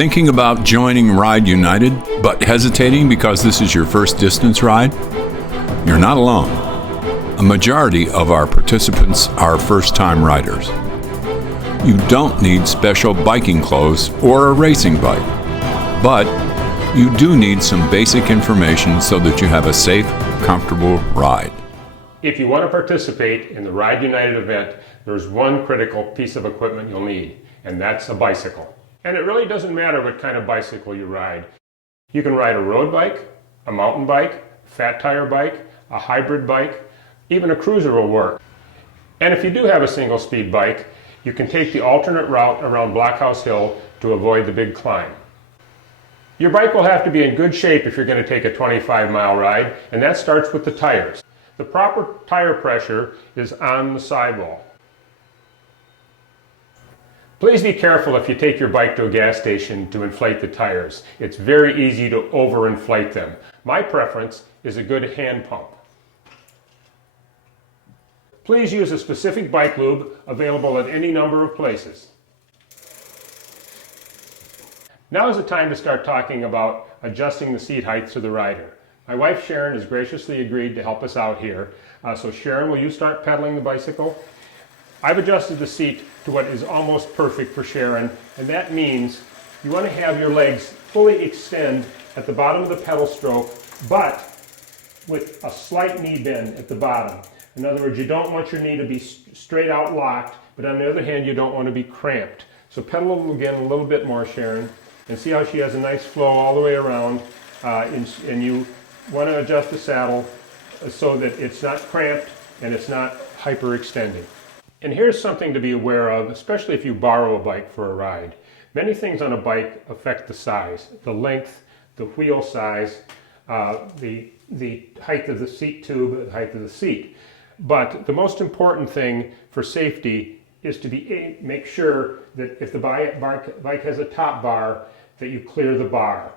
Thinking about joining Ride United, but hesitating because this is your first distance ride? You're not alone. A majority of our participants are first-time riders. You don't need special biking clothes or a racing bike, but you do need some basic information so that you have a safe, comfortable ride. If you want to participate in the Ride United event, there's one critical piece of equipment you'll need, and that's a bicycle. And it really doesn't matter what kind of bicycle you ride. You can ride a road bike, a mountain bike, a fat tire bike, a hybrid bike, even a cruiser will work. And if you do have a single speed bike, you can take the alternate route around Blockhouse Hill to avoid the big climb. Your bike will have to be in good shape if you're going to take a 25-mile ride, and that starts with the tires. The proper tire pressure is on the sidewall. Please be careful if you take your bike to a gas station to inflate the tires. It's very easy to overinflate them. My preference is a good hand pump. Please use a specific bike lube available at any number of places. Now is the time to start talking about adjusting the seat height to the rider. My wife Sharon has graciously agreed to help us out here. So Sharon, will you start pedaling the bicycle? I've adjusted the seat to what is almost perfect for Sharon, and that means you want to have your legs fully extend at the bottom of the pedal stroke, but with a slight knee bend at the bottom. In other words, you don't want your knee to be straight out locked, but on the other hand, you don't want to be cramped. So pedal again a little bit more, Sharon, and see how she has a nice flow all the way around, and you want to adjust the saddle so that it's not cramped and it's not hyperextending. And here's something to be aware of, especially if you borrow a bike for a ride. Many things on a bike affect the size, the length, the wheel size, the height of the seat tube, the height of the seat. But the most important thing for safety is to make sure that if the bike has a top bar, that you clear the bar.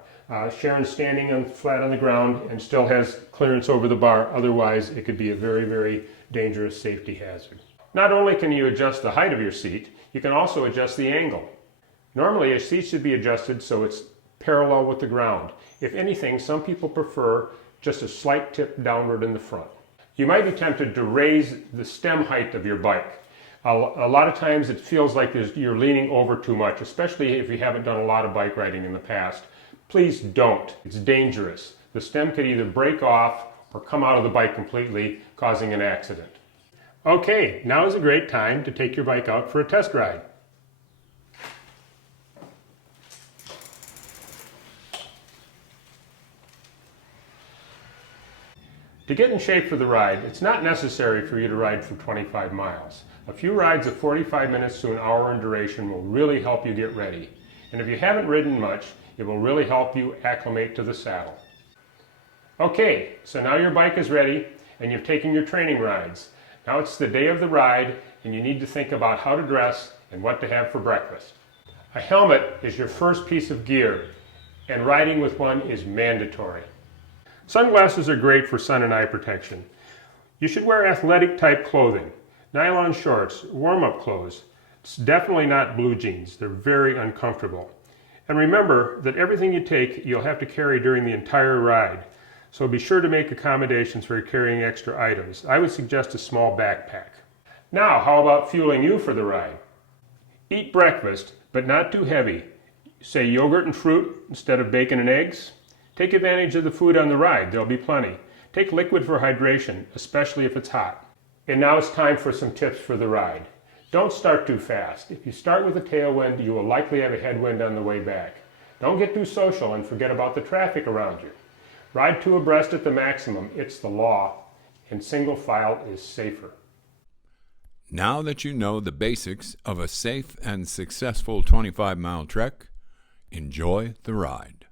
Sharon's standing flat on the ground and still has clearance over the bar, otherwise it could be a very, very dangerous safety hazard. Not only can you adjust the height of your seat, you can also adjust the angle. Normally a seat should be adjusted so it's parallel with the ground. If anything, some people prefer just a slight tip downward in the front. You might be tempted to raise the stem height of your bike. A lot of times it feels like you're leaning over too much, especially if you haven't done a lot of bike riding in the past. Please don't. It's dangerous. The stem could either break off or come out of the bike completely, causing an accident. Okay, now is a great time to take your bike out for a test ride. To get in shape for the ride, it's not necessary for you to ride for 25 miles. A few rides of 45 minutes to an hour in duration will really help you get ready. And if you haven't ridden much, it will really help you acclimate to the saddle. Okay, so now your bike is ready and you've taken your training rides. Now it's the day of the ride and you need to think about how to dress and what to have for breakfast. A helmet is your first piece of gear, and riding with one is mandatory. Sunglasses are great for sun and eye protection. You should wear athletic type clothing, nylon shorts, warm-up clothes. It's definitely not blue jeans. They're very uncomfortable. And remember that everything you take you'll have to carry during the entire ride. So be sure to make accommodations for carrying extra items. I would suggest a small backpack. Now, how about fueling you for the ride? Eat breakfast, but not too heavy. Say yogurt and fruit instead of bacon and eggs. Take advantage of the food on the ride. There'll be plenty. Take liquid for hydration, especially if it's hot. And now it's time for some tips for the ride. Don't start too fast. If you start with a tailwind, you will likely have a headwind on the way back. Don't get too social and forget about the traffic around you. Ride two abreast at the maximum. It's the law, and single file is safer. Now that you know the basics of a safe and successful 25-mile trek, enjoy the ride.